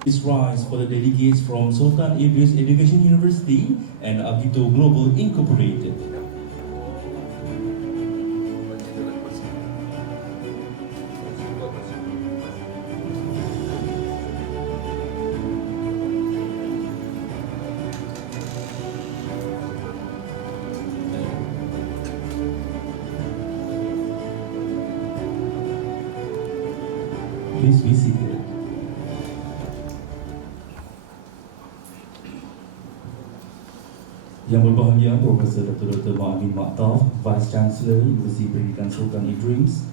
Please rise for the delegates from Sultan Idris Education University and Akito Global Incorporated. Please be seated. Yang berbahagia Profesor Dr. Ma'amin Maktaf, Vice Chancellor Universiti Pendidikan Sultan Idris,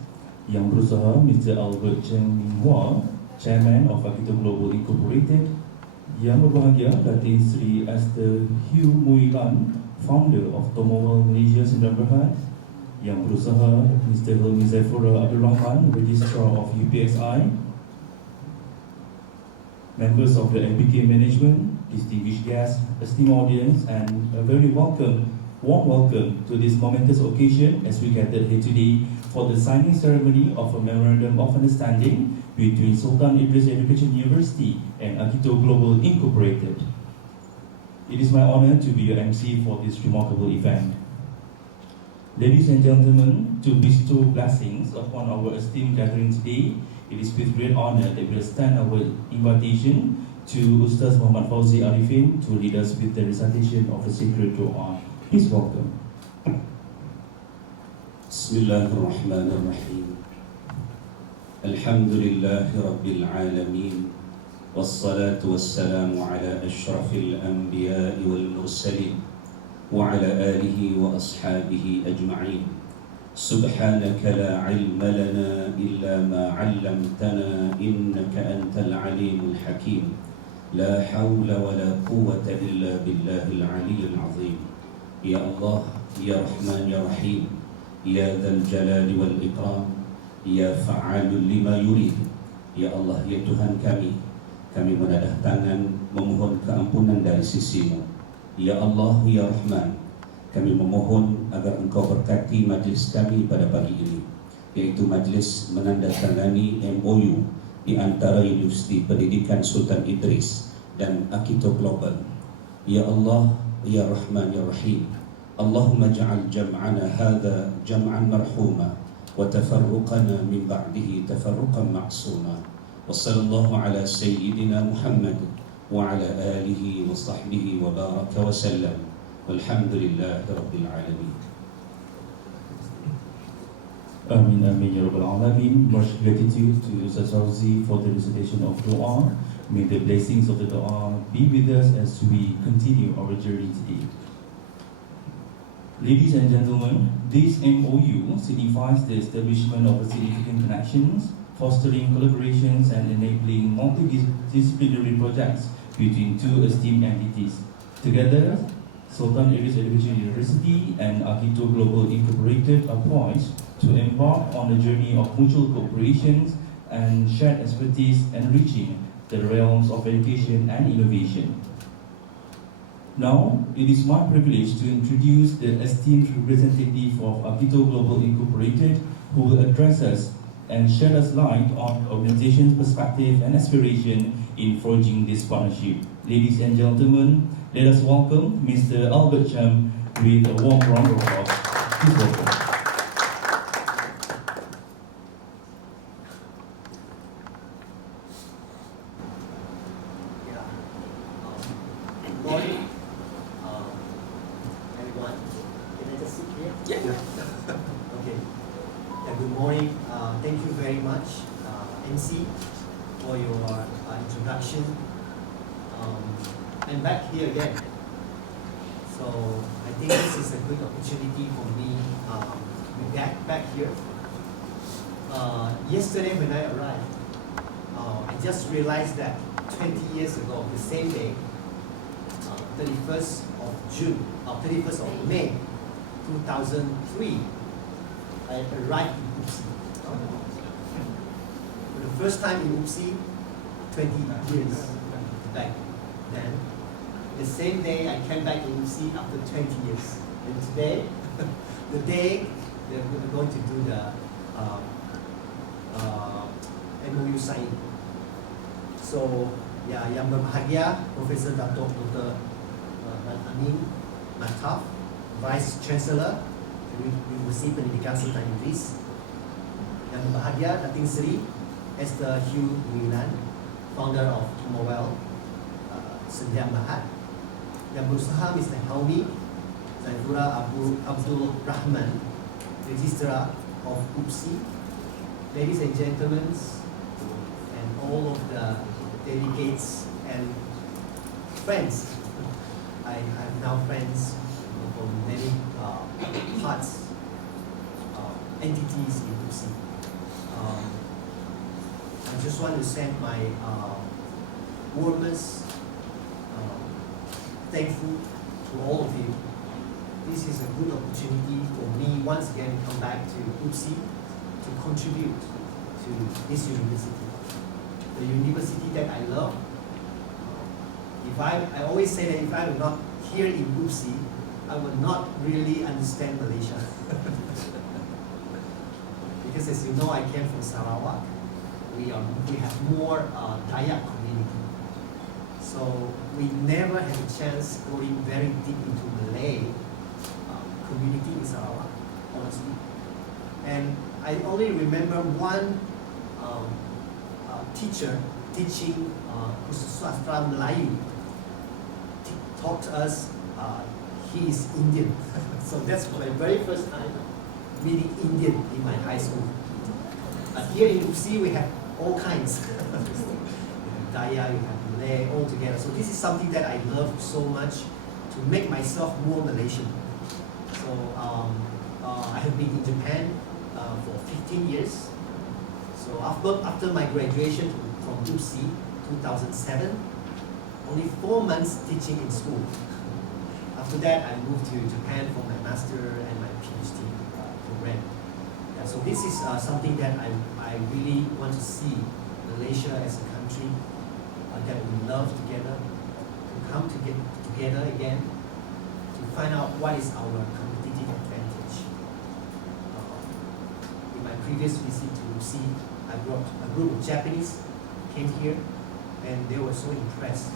Yang Berusaha Mr. Albert Cheng Minghua, Chairman of Akito Global Incorporated, Yang berbahagia Datin Sri Esther Hugh Muilan, Founder of Tomowal Malaysia Sdn Bhd, Yang Berusaha Mr. Helmi Zaifura Abdul Rahman, Registrar of UPSI, members of the MBK Management, distinguished guests, esteemed audience, and a very warm welcome to this momentous occasion as we gathered here today for the signing ceremony of a Memorandum of Understanding between Sultan Idris Education University and Akito Global Incorporated. It is my honor to be your MC for this remarkable event. Ladies and gentlemen, to bestow blessings upon our esteemed gathering today, it is with great honor that we extend our invitation to Ustaz Muhammad Fauzi Arifin to lead us with the recitation of the sacred Dua. Please welcome. Bismillahirrahmanirrahim. Alhamdulillahi Rabbil Alamin. Wassalatu wassalamu ala ashrafil anbiya'i wal mursalin wa ala alihi wa ashabihi ajma'in. Subhanaka la ilma lana illa ma 'allamtana innaka antal alimul hakim. لا حول ولا قوة إلا بالله العلي العظيم. يا الله يا رحمن يا رحيم يا ذا الجلال والإكرام يا فعال لما يريد. Ya Allah, ya Tuhan kami menadah tangan memohon keampunan dari sisi-Mu. Ya Allah, ya Rahman, kami memohon agar Engkau berkati majlis kami pada pagi ini, yaitu majlis menandatangani MoU di antara Universiti Pendidikan Sultan Idris dan Akito Global. Ya Allah, ya Rahman, ya Rahim, Allahumma ja'al jam'ana hadha jam'an marhuma wa tafarruqana min ba'dihi tafarruqan ma'suma. Wa sallallahu ala sayyidina Muhammad wa ala alihi wa sahbihi wa baraka wa sallam. Walhamdulillahi rabbil alamin. Amin, amin, ya Rabbal Alamin. Much gratitude to Ustaz Fauzi for the recitation of Dua. May the blessings of the Dua be with us as we continue our journey today. Ladies and gentlemen, this MoU signifies the establishment of significant connections, fostering collaborations and enabling multidisciplinary projects between two esteemed entities. Together, Sultan Idris Education University and Akito Global Incorporated are poised to embark on a journey of mutual cooperation and shared expertise enriching the realms of education and innovation. Now, it is my privilege to introduce the esteemed representative of Akito Global Incorporated who will address us and shed us light on the organization's perspective and aspiration in forging this partnership. Ladies and gentlemen, let us welcome Mr. Albert Cheng with a warm round of applause. Please welcome. Good morning, everyone. Can I just sit here? Yeah. Okay. Yeah, good morning. Thank you very much, MC, for your introduction. I'm back here again. So I think this is a good opportunity for me to be back here. Yesterday when I arrived, I just realized that 20 years ago, the same day, 31st of June, 31st of May 2003, I arrived in UPSI. For the first time in UPSI, 20 years back then. The same day I came back in UPSI after 20 years. And today, the day that we're going to do the MoU signing. So Ya, yang berbahagia Profesor Dato' Dr. Amin Mataf, Vice Chancellor Universiti Pendidikan Sultan Idris. Yang berbahagia Datin Seri Esther Hugh Wilan, founder of MoU Sendian Mahat. Yang berusaha Mr. Helmi Zaifura Abdul Rahman, Registrar of UPSI. Ladies and gentlemen, and all of the delegates and friends. I have now friends from many parts, entities in UPSI. I just want to send my warmest thankful to all of you. This is a good opportunity for me once again to come back to UPSI to contribute to this university, the university that I love. I always say that if I were not here in UPSI, I would not really understand Malaysia. Because as you know, I came from Sarawak. We have more Dayak community. So we never had a chance going very deep into Malay community in Sarawak, honestly. And I only remember one teacher teaching Sastra Melayu taught us he is Indian. So that's my very first time meeting Indian in my high school. Here in UPSI we have all kinds. You have Daya, you have Malay, all together. So this is something that I love so much to make myself more Malaysian. So I have been in Japan for 15 years. So after my graduation from UPSI, 2007, only 4 months teaching in school. After that, I moved to Japan for my master and my PhD program. Yeah, so this is something that I really want to see Malaysia as a country that we love together, to come together again, to find out what is our competitive advantage. In my previous visit to UPSI, I brought a group of Japanese came here, and they were so impressed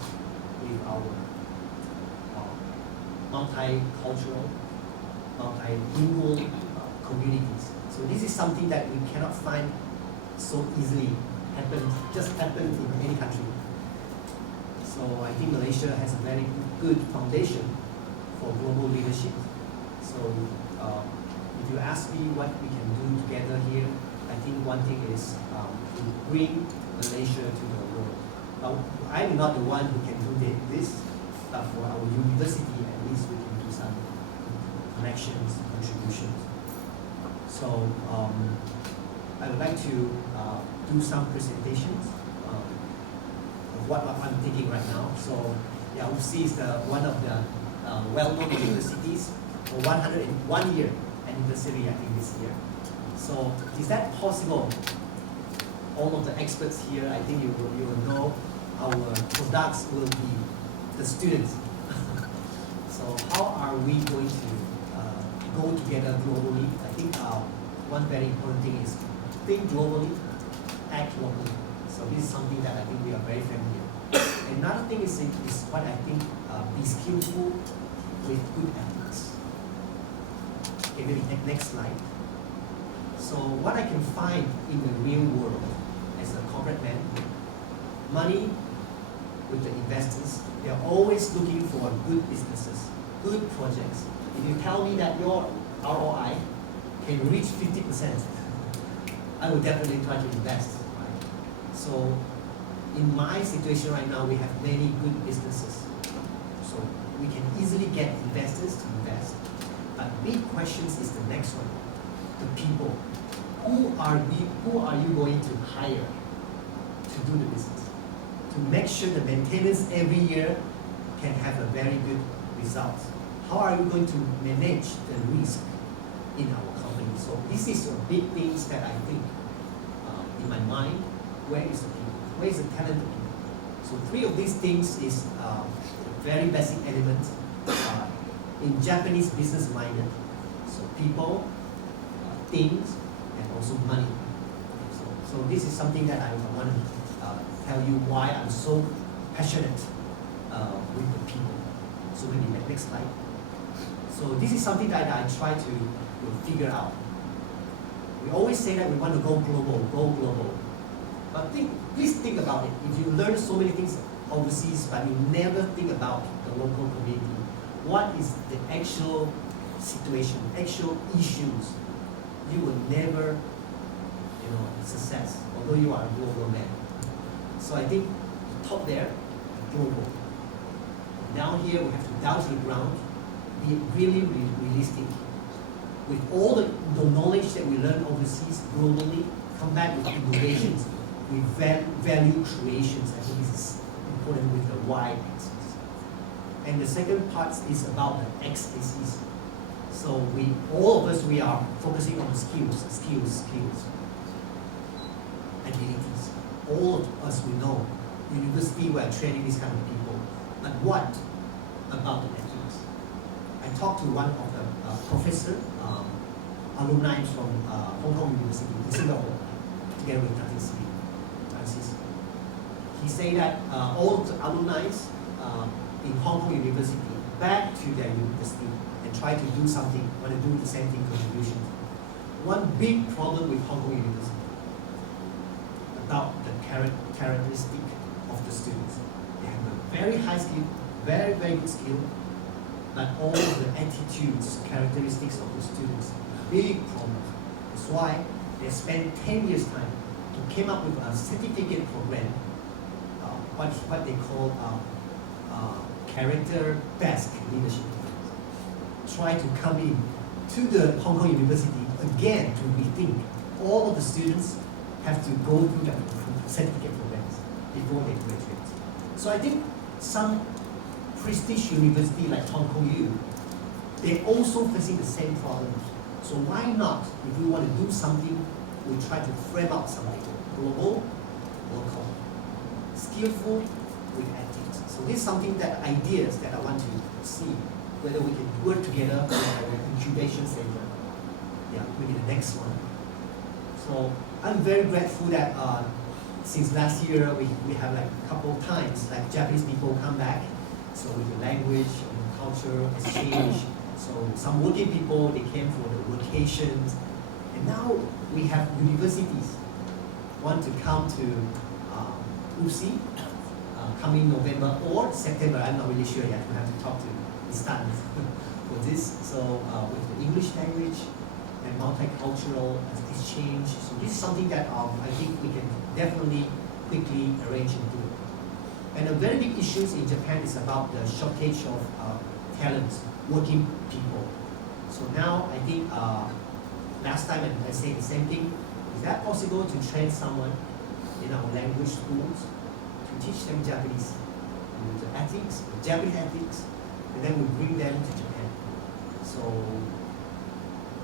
with our multicultural, multilingual communities. So this is something that we cannot find so easily happen in any country. So I think Malaysia has a very good foundation for global leadership. So if you ask me what we can do together here, I think one thing is to bring Malaysia to the world. Now, I'm not the one who can do this, but for our university, at least we can do some connections, contributions. So I would like to do some presentations of what I'm thinking right now. So yeah, UPSI is one of the well-known universities for 101 year anniversary, I think, this year. So is that possible? All of the experts here, I think you will know our products will be the students. So how are we going to go together globally? I think one very important thing is think globally, act locally. So this is something that I think we are very familiar. Another thing is what I think be skillful with good ethics. Okay, maybe next slide. So what I can find in the real world as a corporate man, money with the investors, they are always looking for good businesses, good projects. If you tell me that your ROI can reach 50%, I will definitely try to invest. Right? So in my situation right now, we have many good businesses. So we can easily get investors to invest. But big questions is the next one, the people. Who are you going to hire to do the business? To make sure the maintenance every year can have a very good result. How are you going to manage the risk in our company? So this is a big things that I think in my mind, where is the people? Where is the talent of people? So 3 of these things is very basic elements in Japanese business minded. So people, things, and also money. So this is something that I want to tell you why I'm so passionate with the people. So maybe next slide. So this is something that I try to figure out. We always say that we want to go global. But please think about it. If you learn so many things overseas, but you never think about the local community, what is the actual situation, actual issues, you will never, success, although you are a global man. So I think top there, global. Down here, we have to down to the ground, be really realistic. With all the knowledge that we learn overseas, globally, come back with innovations, with value creations. I think this is important with the Y axis. And the second part is about the X axis. So all of us, we are focusing on skills, abilities. All of us, we know, university, we are training these kind of people. But what about the ethics? I talked to one of the professor, alumni from Hong Kong University in Singapore, together with Dr. Francis. He said that all the alumni in Hong Kong University back to their university and try to do something, want to do the same thing, contribution. One big problem with Hong Kong University about the characteristic of the students. They have a very high skill, very good skill, but all the attitudes, characteristics of the students, big problem. That's why they spend 10 years time to come up with a certificate program, what they call character-based leadership. Try to come in to the Hong Kong University again to rethink. All of the students have to go through the certificate programs before they graduate. So I think some prestige university like Hong Kong U, they're also facing the same problems. So why not, if we want to do something, we try to frame out something global, local, skillful with ethics. So this is something that ideas that I want to see whether we can work together with our incubation center. Yeah, maybe the next one. So I'm very grateful that since last year we have like a couple of times like Japanese people come back. So with the language and culture exchange. So some working people, they came for the vacations. And now we have universities want to come to UPSI coming November or September. I'm not really sure yet. We have to talk to Stan for this. So with the English language and multicultural exchange. So this is something that I think we can definitely quickly arrange and do. And a very big issue in Japan is about the shortage of talents, working people. So now I think last time I said the same thing. Is that possible to train someone in our language schools to teach them Japanese, the ethics, the Japanese ethics, and then we bring them to Japan. So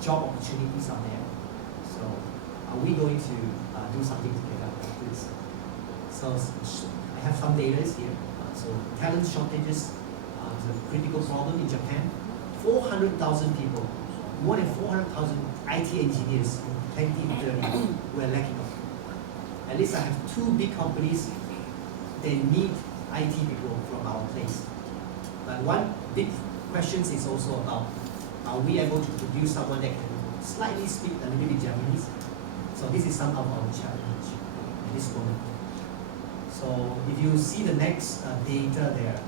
job opportunities are there. So are we going to do something together like this? So I have some data here. So talent shortages is a critical problem in Japan. 400,000 people, more than 400,000 IT engineers in 2030 were lacking of. At least I have two big companies, they need IT people from our place. But one big question is also about, are we able to produce someone that can slightly speak a little bit Japanese? So this is some of our challenge at this moment. So if you see the next data there,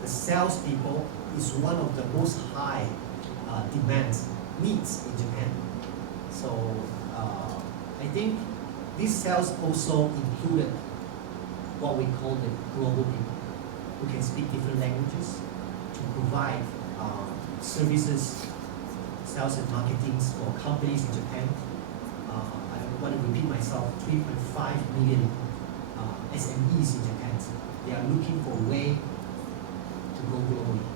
the salespeople is one of the most high needs in Japan. So I think this sales also included what we call the global people, who can speak different languages to provide services, sales and marketing for companies in Japan. I don't want to repeat myself, 3.5 million SMEs in Japan. They are looking for a way to go globally.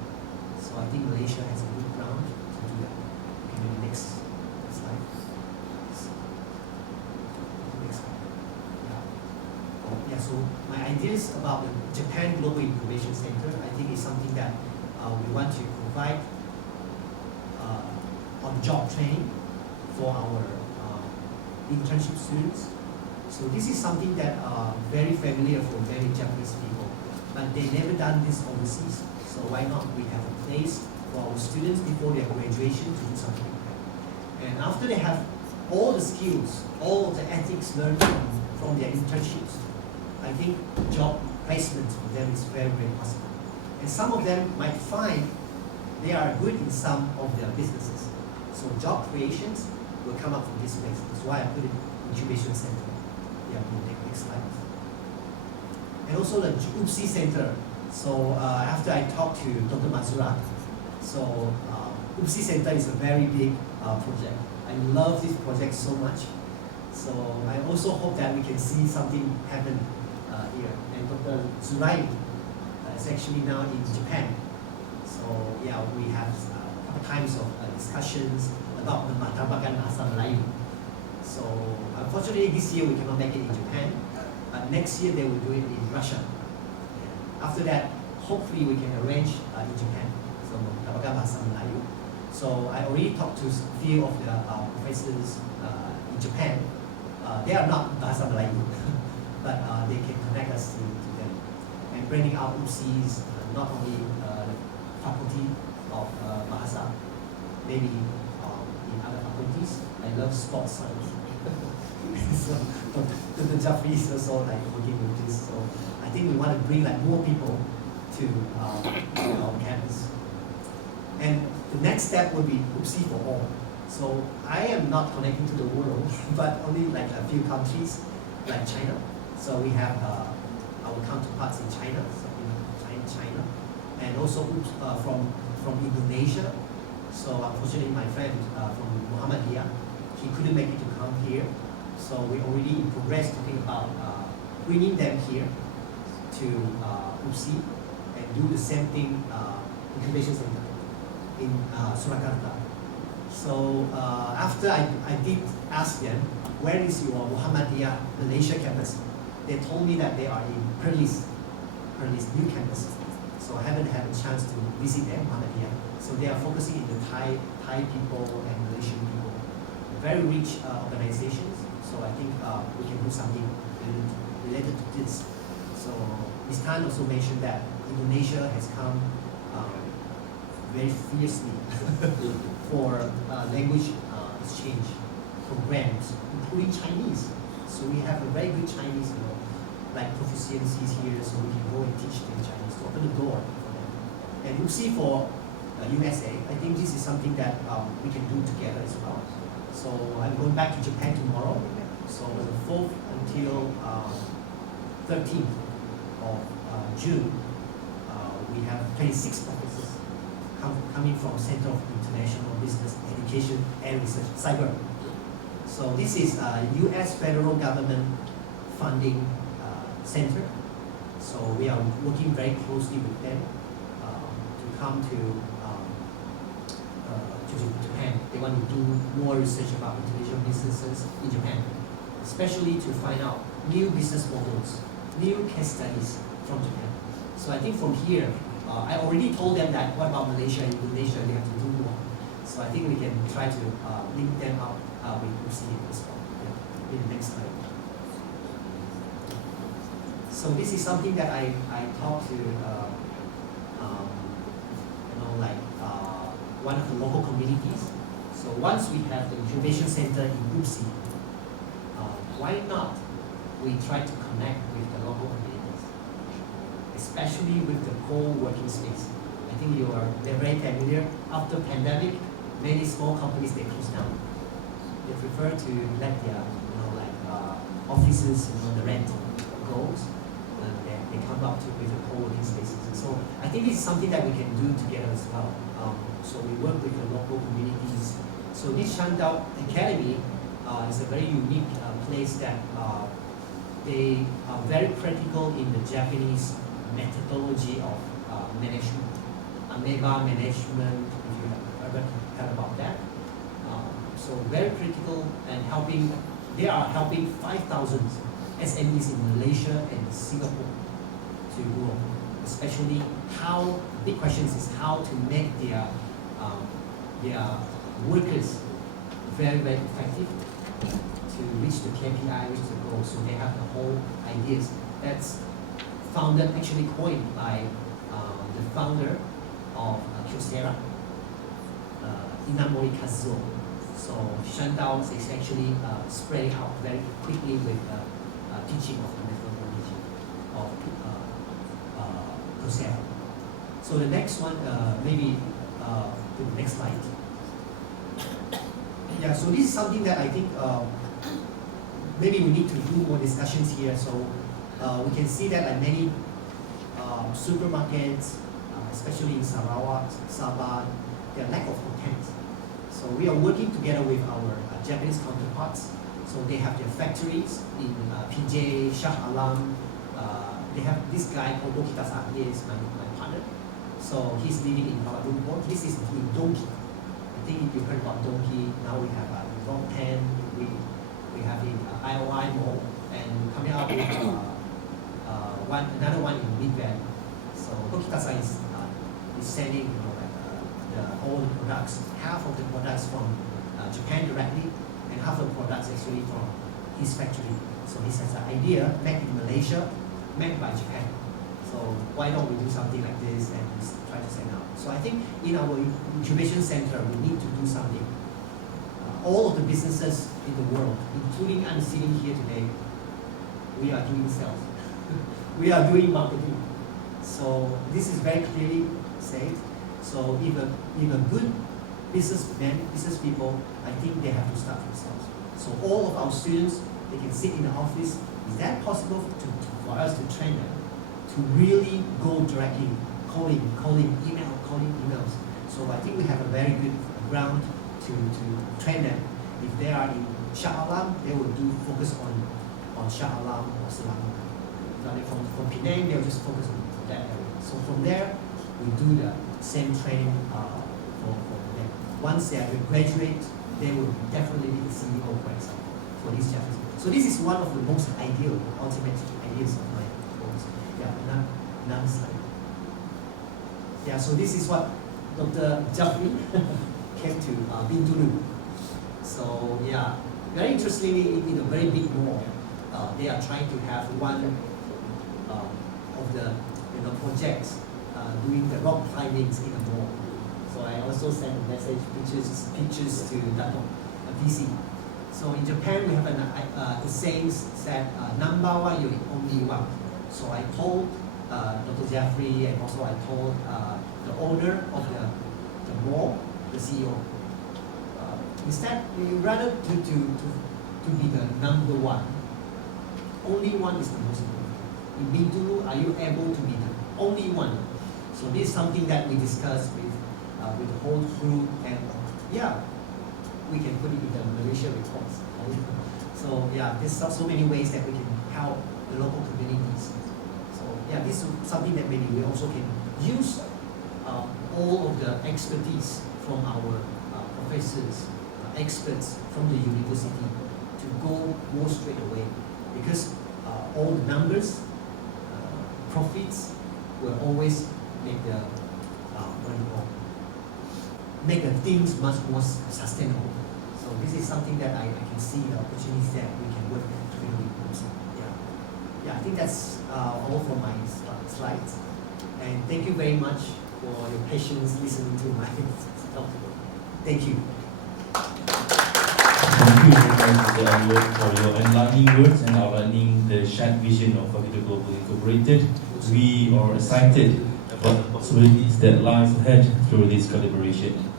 So I think Malaysia has a good ground to do that. Okay, maybe next slide. Next slide. Yeah, so my ideas about the Japan Global Incubation Center, I think is something that we want to provide on-job training for our internship students. So this is something that very familiar for many Japanese people. but they never done this overseas. So why not we have a place for our students before their graduation to do something like that. And after they have all the skills, all the ethics learned from their internships, I think job placement for them is very, very possible. And some of them might find they are good in some of their businesses. So job creations will come up from this place. That's why I put it incubation center. Yeah, we'll take next slide. And also the UPSI center. So after I talked to Dr. Matsura, so UPSI center is a very big project. I love this project so much. So I also hope that we can see something happen here. And Dr. Tsurai is actually now in Japan. So yeah, we have a couple times of discussions about the Martabakan Bahasa Melayu. So unfortunately this year we cannot make it in Japan. Next year they will do it in Russia. After that, hopefully we can arrange in Japan. So Martabakan Bahasa Melayu. So I already talked to a few of the professors in Japan. They are not Bahasa Melayu, but they can connect us to them. And bringing out UPSI's not only the faculty of Bahasa, maybe in other faculties. I love sports science. So the Japanese also like working with this. So I think we want to bring like more people to our campus. And the next step will be UPSI for all. So I am not connecting to the world, but only like a few countries like China. So we have our counterparts in China, so in China, and also from Indonesia. So unfortunately, my friend from Muhammadiyah, he couldn't make it to come here. So we already in progress talking about bringing them here to UPSI and do the same thing incubation center in Surakarta. So after I did ask them, where is your Muhammadiyah Malaysia campus? They told me that they are in Perlis new campus. So I haven't had a chance to visit them, Muhammadiyah. So they are focusing in the Thai people and Malaysian people. Very rich organizations. So I think we can do something related to this. So Ms. Tan also mentioned that Indonesia has come very fiercely for language exchange programs, including Chinese. So we have a very good Chinese, like proficiencies here, so we can go and teach them Chinese to open the door for them. And UPSI for USA, I think this is something that we can do together as well. So I'm going back to Japan tomorrow. So the 4th until 13th of June, we have 26 professors coming from Center of International Business Education and Research, cyber. So this is a U.S. federal government funding center. So we are working very closely with them to come to Japan. They want to do more research about international businesses in Japan, especially to find out new business models, new case studies from Japan. So I think from here, I already told them that what about Malaysia and Indonesia, they have to do more. So I think we can try to link them up with UPSI as well. Yeah. In the next slide. So this is something that I talked to, one of the local communities. So once we have the incubation center in UPSI, why not we try to connect with the local communities, especially with the co-working space. I think they're very familiar. After pandemic, many small companies, they close down. They prefer to let their offices, the rent goes, and they come up with the co-working spaces. And so I think this is something that we can do together as well. So we work with the local communities. So this Shandao Academy is a very unique place that they are very critical in the Japanese methodology of management, amoeba management, if you have ever heard about that. So very critical and helping, they are helping 5,000 SMEs in Malaysia and Singapore to grow. Especially how, big questions is how to make their workers very, very effective to reach the KPI, reach the goal. So they have the whole ideas. That's founded, actually coined by the founder of Kyocera, Inamori Kazuo. So Shandao is actually spreading out very quickly with teaching of the methodology of Kyocera. So the next one, maybe the next slide. Yeah, so this is something that I think maybe we need to do more discussions here. So we can see that like many supermarkets, especially in Sarawak, Sabah, there are lack of content. So we are working together with our Japanese counterparts. So they have their factories in PJ, Shah Alam. They have this guy called Dokita-san. He is my partner. So he's living in Kuala Lumpur. This is in Donki. I think you heard about Donki. Now we have Rock 10. We have in IOI MoU, and coming out with another one in Mid Valley. So Dokita-san is selling all the products. Half of the products from Japan directly, and half of the products actually from his factory. So he has an idea made in Malaysia, made by Japan. So why don't we do something like this and try to send out? So I think in our incubation center, we need to do something. All of the businesses in the world, including I'm sitting here today, we are doing sales. We are doing marketing. So this is very clearly said. So if a good businessman, business people, I think they have to start themselves. So all of our students, they can sit in the office. Is that possible for us to train them to really go directly, calling emails? So I think we have a very good ground to train them. If they are in Shah Alam, they will focus on Shah Alam or Selangor. From Penang, they'll just focus on that area. So from there, we do the same training for them. Once they are graduate, they will definitely be the CEO, for example, for this Japanese. So this is one of the most ideal, ultimate ideas of my goals. Yeah, another slide. Yeah, so this is what Dr. Jeffrey came to Bintulu. So yeah, very interestingly, in a very big mall, they are trying to have one of the projects doing the rock climbings in the mall. So I also sent a message, pictures to Dato PC. So in Japan, we have a saying that number one, you're only one. So I told Dr. Jeffrey, and also I told the owner of the mall, the CEO, instead, rather to be the number one, only one is the most important. In Bintulu, are you able to be the only one? So this is something that we discussed with the whole group, and yeah, we can put it in the Malaysia reports. So yeah, there's so many ways that we can help the local communities. So yeah, this is something that maybe we also can use all of the expertise from our professors, experts from the university to go more straight away, because all the numbers, profits will always make the make the things much more sustainable. So this is something that I can see the opportunities that we can work together with. Yeah, I think that's all for my slides. And thank you very much for your patience listening to my talk. Thank you. Thank you very much, Mr. Elliot, for your enlightening words and outlining the shared vision of Akito Global Incorporated. We are excited about the possibilities that lies ahead through this collaboration.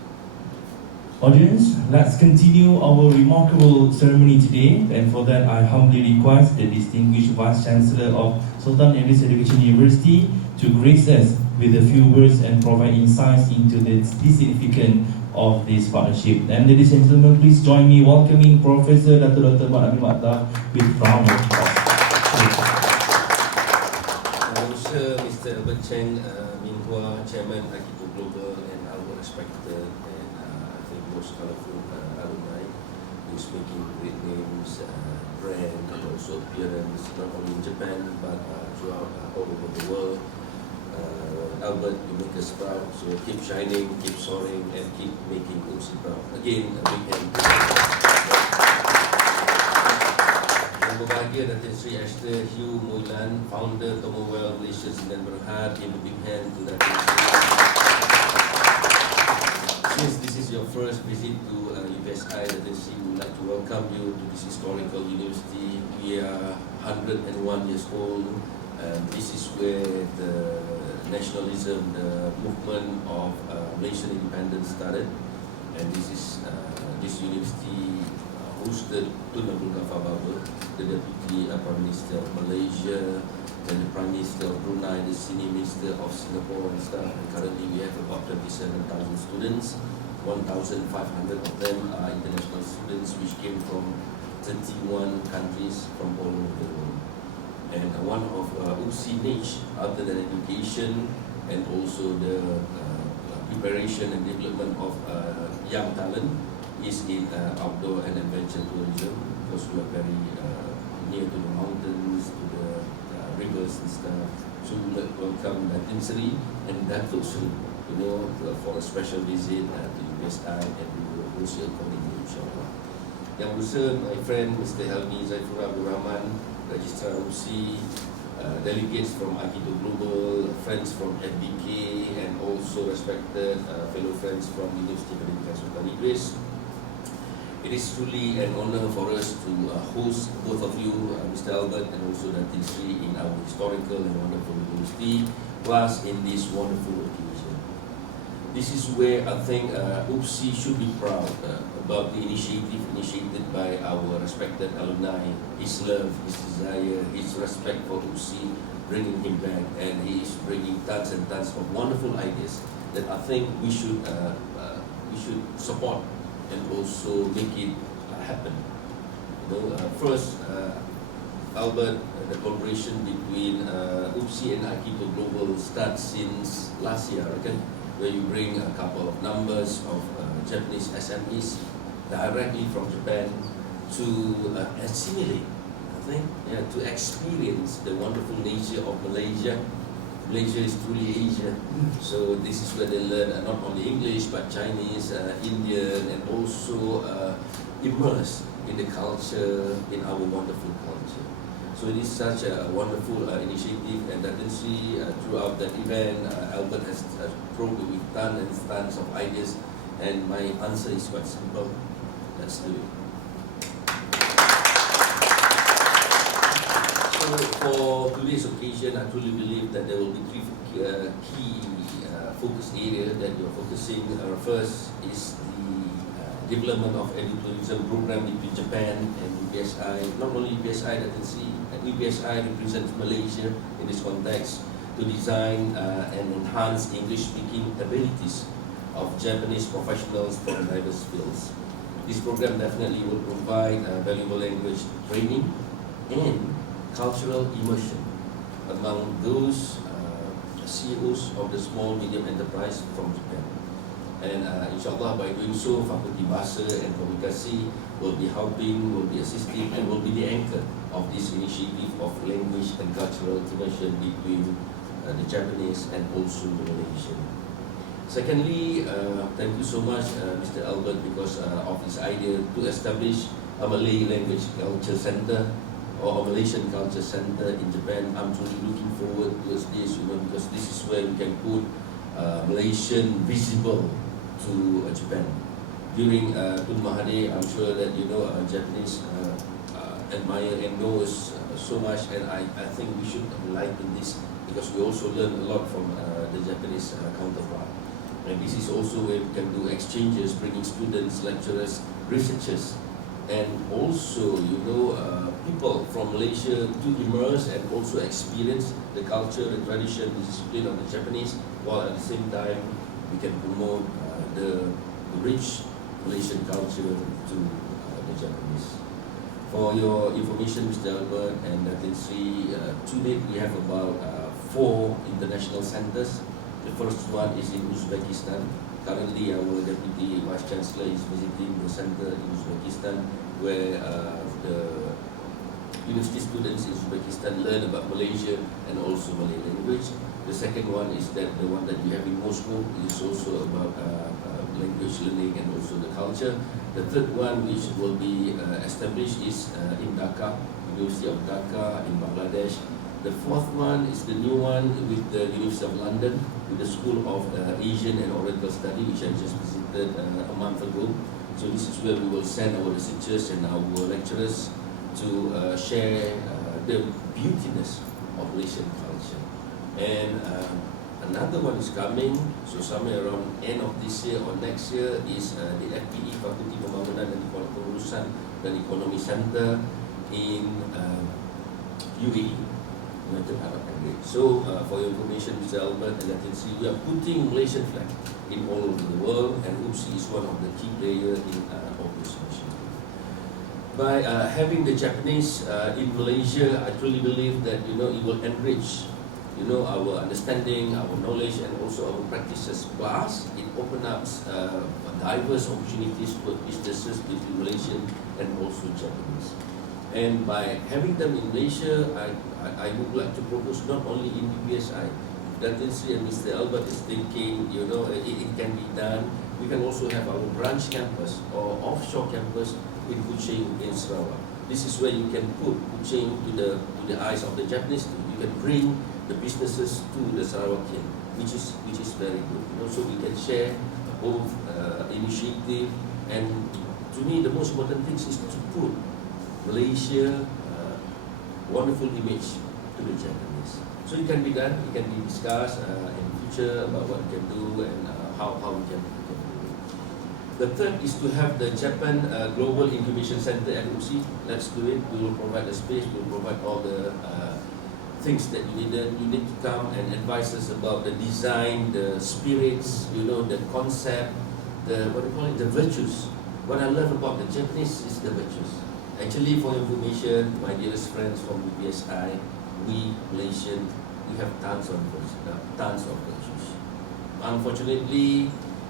Audience, let's continue our remarkable ceremony today, and for that I humbly request the distinguished Vice Chancellor of Sultan Idris Education University to grace us with a few words and provide insights into the significance of this partnership. And ladies and gentlemen, please join me welcoming Professor Dr. Mak Nabil Makhtar with round of applause. Sir, Mr. Albert Cheng, Minhua, Chairman Akito Global, and our respected and I think most colorful alumni who's making great names, brand, and also appearance not only in Japan but throughout all over the world. Albert, you make us proud, so keep shining, keep soaring, and keep making UPSI proud. Again, a big hand. Bahagia Datin Sri Esther Hugh Moilan, founder Tomowell Malaysia Sinan Berhad, give a big hand to Datin Sri. Since this is your first visit to UPSI, Datin Sri, we would like to welcome you to this historical university. We are 101 years old, and this is where the nationalism, the movement of Malaysian independence started. And this university hosted Tun Abdul Ghaffar Babar, the Deputy Prime Minister of Malaysia, and the Prime Minister of Brunei, the Senior Minister of Singapore and stuff. And currently we have about 27,000 students. 1,500 of them are international students which came from 31 countries from all over the world. And one of UPSI niche, other than education and also the preparation and development of young talent, is in outdoor and adventure tourism, because we are very near to the mountains, to the rivers and stuff. So we would welcome Datin Sri and Datuk Sri, for a special visit to UPSI, and we will host you accordingly, insyaAllah. Yang berusaha, my friend Mr. Helmi Zaifur Abdul Rahman, Registrar UPSI, delegates from Akito Global, friends from FDK, and also respected fellow friends from University Pendidikan Sultan Idris. It is truly an honor for us to host both of you, Mr. Albert and also Datin Sri, in our historical and wonderful university, plus in this wonderful occasion. This is where I think UPSI should be proud about the initiative initiated by our respected alumni, his love, his desire, his respect for UPSI, bringing him back, and he is bringing tons and tons of wonderful ideas that I think we should support and also make it happen. First, Albert, the collaboration between UPSI and Akito Global starts since last year, right? Where you bring a couple of numbers of Japanese SMEs directly from Japan to assimilate, I think, to experience the wonderful nature of Malaysia. Malaysia is truly Asia, so this is where they learn not only English but Chinese, Indian, and also immerse in the culture, in our wonderful culture. So it is such a wonderful initiative, and Datin Sri, throughout that event, Albert has probed with tons and tons of ideas, and my answer is quite simple: let's do it. So for today's occasion, I truly believe that there will be three key focus areas that you're focusing. First is the development of edu-tourism program between Japan and UPSI. Not only UPSI, Datin Sri, UPSI represents Malaysia in this context to design and enhance English-speaking abilities of Japanese professionals from diverse fields. This program definitely will provide valuable language training and cultural immersion among those CEOs of the small medium enterprise from Japan. And insyaAllah, by doing so, Fakulti Bahasa and Komunikasi will be helping, will be assisting, and will be the anchor of this initiative of language and cultural immersion between the Japanese and also the Malaysian. Secondly, thank you so much, Mr. Albert, because of this idea to establish a Malay Language Culture Center or a Malaysian Culture Center in Japan. I'm truly looking forward towards this, because this is where we can put Malaysian visible to Japan. During Tun Mahathir, I'm sure that Japanese admire and knows so much, and I think we should enlighten this, because we also learn a lot from the Japanese counterpart. And this is also where we can do exchanges, bringing students, lecturers, researchers, and also people from Malaysia to immerse and also experience the culture, the tradition, the discipline of the Japanese, while at the same time we can promote the rich Malaysian culture to the Japanese. For your information, Mr. Albert and Datin Sri, to date we have about 4 international centers. The first one is in Uzbekistan. Currently, our Deputy Vice Chancellor is visiting the center in Uzbekistan, where the university students in Uzbekistan learn about Malaysia and also Malay language. The second one is that the one that we have in Moscow is also about language learning and also the culture. The third one, which will be established, is in Dhaka, University of Dhaka in Bangladesh. The fourth one is the new one with the University of London, with the School of Asian and Oriental Study, which I just visited a month ago. So this is where we will send our researchers and our lecturers to share the beautiness of Malaysian culture. And another one is coming, so somewhere around end of this year or next year is the FPE, Fakulti Pembangunan dan Pengurusan dan Ekonomi Center in UAE, United Arab Emirates. So for your information, Mr. Albert and Latin, we are putting Malaysian flag in all over the world, and UPSI is one of the key players in all this initiative. By having the Japanese in Malaysia, I truly believe that it will enrich our understanding, our knowledge, and also our practices. Plus, it opens up diverse opportunities for businesses between Malaysian and also Japanese. And by having them in Malaysia, I would like to propose not only in UPSI, that and Mr. Albert is thinking, it can be done. We can also have our branch campus or offshore campus in Kuching in Sarawak. This is where you can put Kuching to the eyes of the Japanese. You can bring the businesses to the Sarawakian, which is very good. So we can share both initiative, and to me the most important thing is to put Malaysia wonderful image to the Japanese. So it can be done, it can be discussed in the future about what we can do and how we can do it. The third is to have the Japan Global Incubation Center at UPSI. Let's do it. We will provide the space, we will provide all the things that you need to come and advise us about the design, the spirits, the concept, the virtues. What I love about the Japanese is the virtues. Actually, for information, my dearest friends from UPSI, we Malaysian, we have tons of virtues. Unfortunately,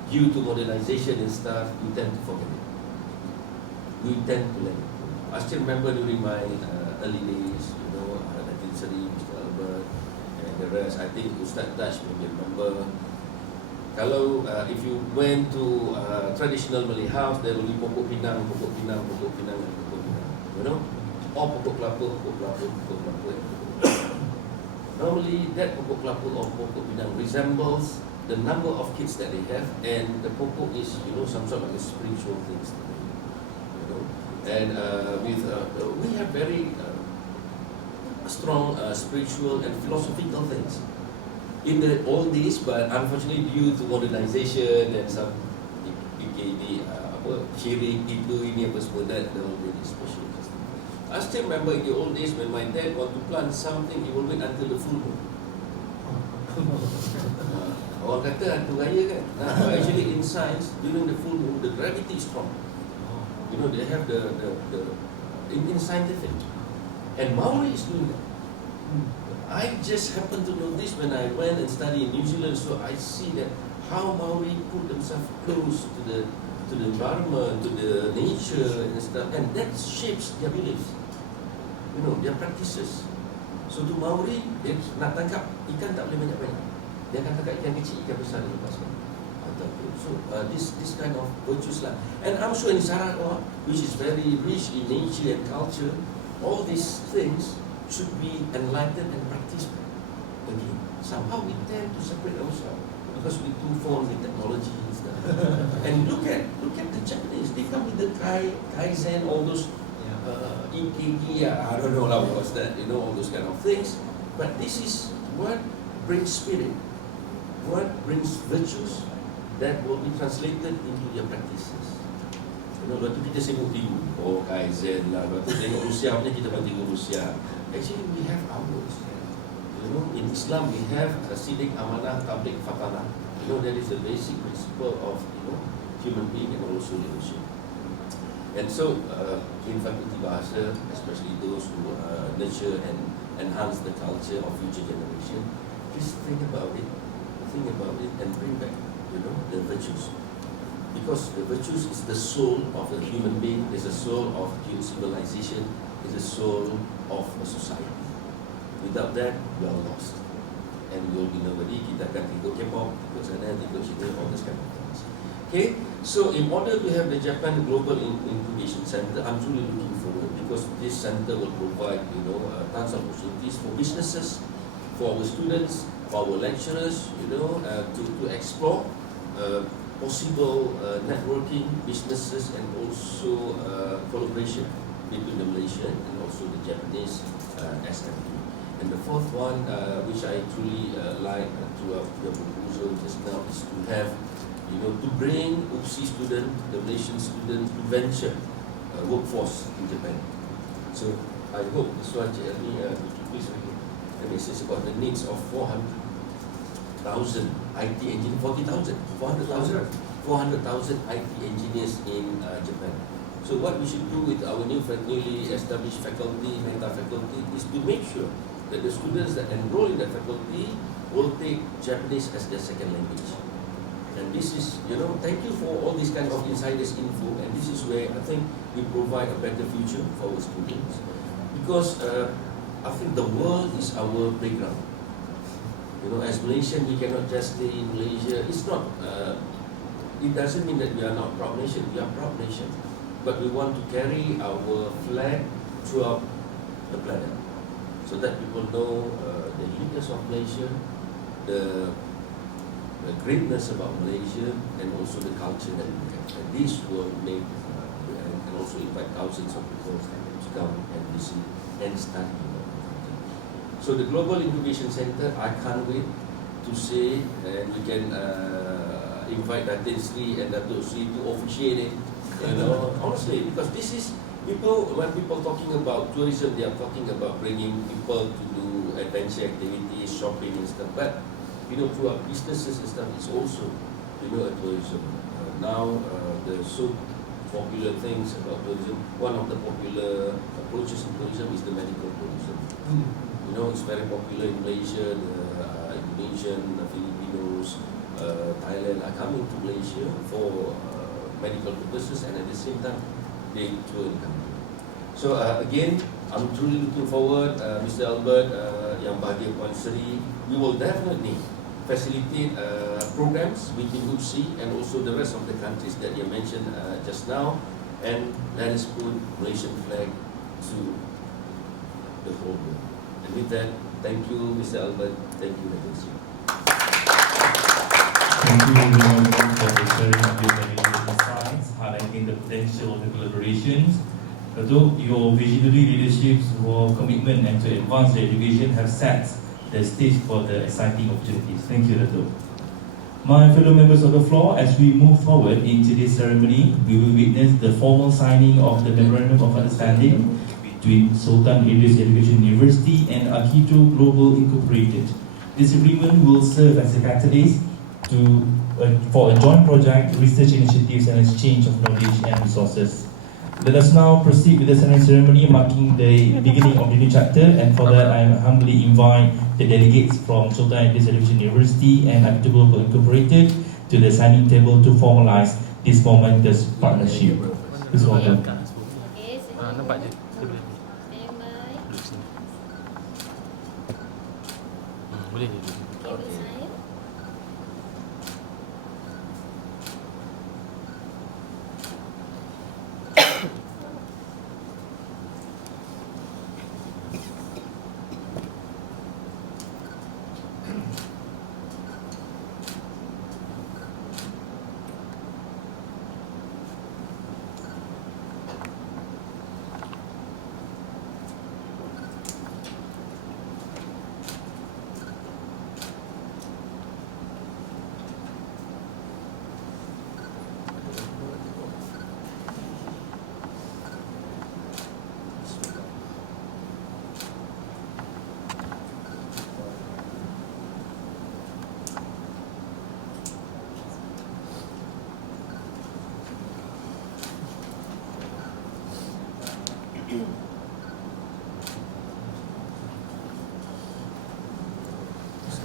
due to modernization and stuff, we tend to forget it. We tend to let it go. I still remember during my early days, Mr. Albert, and the rest. I think Ustaz Dash maybe remember. Kalau if you went to traditional Malay house, there will be pokok pinang, and pokok pinang. Or pokok kelapa. Normally, that pokok kelapa or pokok pinang resembles the number of kids that they have, and the pokok is some sort of a spiritual things. And we have very strong spiritual and philosophical things in the old days, but unfortunately due to modernization and some syirik ini apa semua, that will be special. I still remember in the old days when my dad want to plant something, he will wait until the full moon. Orang kata hantu raya kan. But actually in science, during the full moon, the gravity is strong. They have the in scientific. And Maori is doing that. I just happened to know this when I went and studied in New Zealand, so I see that how Maori put themselves close to the environment, to the nature and stuff, and that shapes their beliefs, their practices. So to Maori, dia nak tangkap ikan tak boleh banyak-banyak. Dia akan tangkap ikan kecil, ikan besar dia lepaskan. So this kind of virtues lah. And I'm sure in Sarawak, which is very rich in nature and culture, all these things should be enlightened and practiced again. Somehow we tend to separate ourselves because we're too fond with technology and stuff. And look at the Japanese. They come with the Kaizen, all those EKG, I don't know what's that, all those kind of things. But this is what brings spirit, what brings virtues that will be translated into their practices. Lepas tu kita sibuk-sibuk, Kaizen lah, lepas tu tengok Rusia punya, kita pun tengok Rusia. Actually we have ours. In Islam we have sidik, amanah, tabligh, fatanah. That is the basic principle of human being and also leadership. And so in Fakulti Bahasa, especially those who nurture and enhance the culture of future generation, just think about it and bring back the virtues. Because the virtues is the soul of a human being, is the soul of civilization, is the soul of a society. Without that, we are lost. And we will be nobody. Kita akan ikut K-pop, ikut sana, ikut sini, all this kind of things. Okay, so in order to have the Japan Global Incubation Center, I'm truly looking forward, because because this center will provide, tons of opportunities for businesses, for our students, for our lecturers, to explore possible networking, businesses, and also collaboration between the Malaysian and also the Japanese SME. And the fourth one, which I truly like to your proposal just now, is to have, to bring UPSI student, the Malaysian student, to venture workforce in Japan. So I hope this one, Cik Ernie, please a message about the needs of 400,000 IT engineers, 400,000 IT engineers in Japan. So what we should do with our newly established faculty, meta faculty, is to make sure that the students that enroll in that faculty will take Japanese as their second language. And this is, thank you for all this kind of insiders info, and this is where I think we provide a better future for our students. Because I think the world is our playground. As Malaysian, we cannot just stay in Malaysia. It's not, it doesn't mean that we are not a proud nation. We are a proud nation. But we want to carry our flag throughout the planet, so that people know the uniqueness of Malaysia, the greatness about Malaysia, and also the culture that we have. And this will make, and also invite thousands of people to come and visit and study. So the Global Incubation Center, I can't wait to say, and we can invite Datin Sri and Datuk Sri to officiate it. Honestly, because this is when people talking about tourism, they are talking about bringing people to do adventure activities, shopping and stuff. But through our businesses and stuff, it's also a tourism. Now the so popular things about tourism. One of the popular approaches in tourism is the medical tourism. It's very popular in Malaysia. The Indonesian, the Filipinos, Thailand are coming to Malaysia for medical purposes, and at the same time they tour in country. So again, I'm truly looking forward, Mr. Albert, Yang Bahagia Puan Seri. We will definitely facilitate programs between UPSI and also the rest of the countries that you mentioned just now, and let us put Malaysian flag to the whole world. And with that, thank you, Mr. Albert. Thank you, Datin Sri. Thank you very much for the sharing of your valuable insights, highlighting the potential of the collaborations. Datuk, your visionary leadership, your commitment and to advance the education have set the stage for the exciting opportunities. Thank you, Datuk. My fellow members of the floor, as we move forward into this ceremony, we will witness the formal signing of the Memorandum of Understanding between Sultan Idris Education University and Akito Global Incorporated. This agreement will serve as a catalyst for a joint project, research initiatives and exchange of knowledge and resources. Let us now proceed with the signing ceremony marking the beginning of the new chapter, and for that I humbly invite the delegates from Sultan Idris Education University and Akito Global Incorporated to the signing table to formalize this momentous partnership. Please welcome. Nampak je. Boleh je.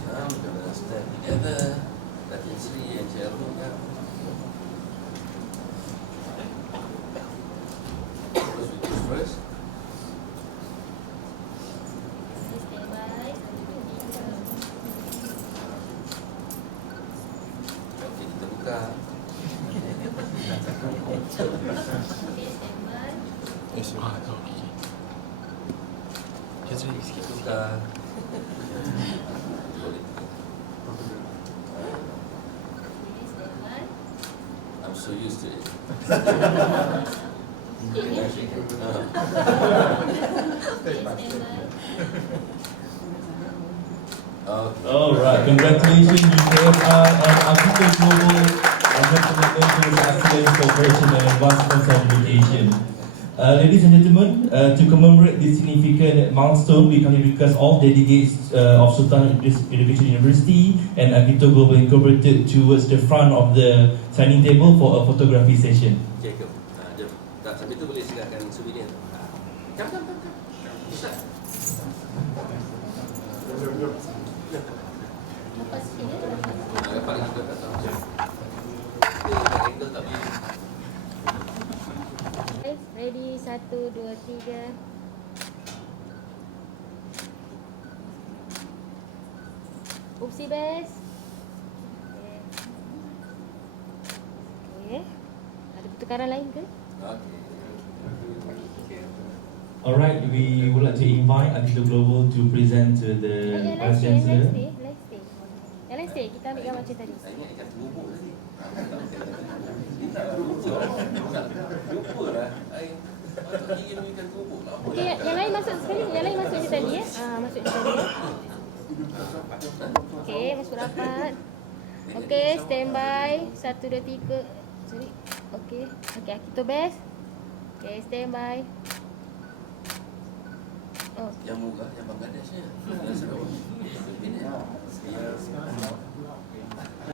Now we're going to stand together. Datin Sri and Cik Ernie. First we do first. Okay, kita buka. Yes, okay. Sorry, sikit. Tukar. Boleh. I'm so used to it. Okay. Alright, congratulations UPSI and Akito Global on your commitment to excellence, cooperation and advancement of education. Ladies and gentlemen, to commemorate this significant milestone, we kindly request all delegates of Sultan Education University and Akito Global Incorporated towards the front of the signing table for a photography session. Okay, jom. Jom. Tak, sambil tu boleh silakan souvenir. Come. Bisa. Dapat lagi juga tak tahu. Angle tak boleh. Ready, 1, 2, 3. Upsi best. Okay. Ada pertukaran lain ke? Okay. Alright, we would like to invite Akito Global to present to the Yang Vice lain stay, Chancellor. Yang lain stay. Kita ambil gambar macam tadi. Saya ingat ikan terubuk tadi. Tak lupa lah. Saya ingin ikan terubuk. Okey, yang lain masuk sekali. Yang lain masuk je tadi ya. Masuk je tadi. Okey, masuk rapat. Okey, standby. 1, 2, 3. Sorry. Okey, Akito best. Okey, standby. Oh. Yang murah, yang Bangladeshnya. Yang Sarawak. Filipina.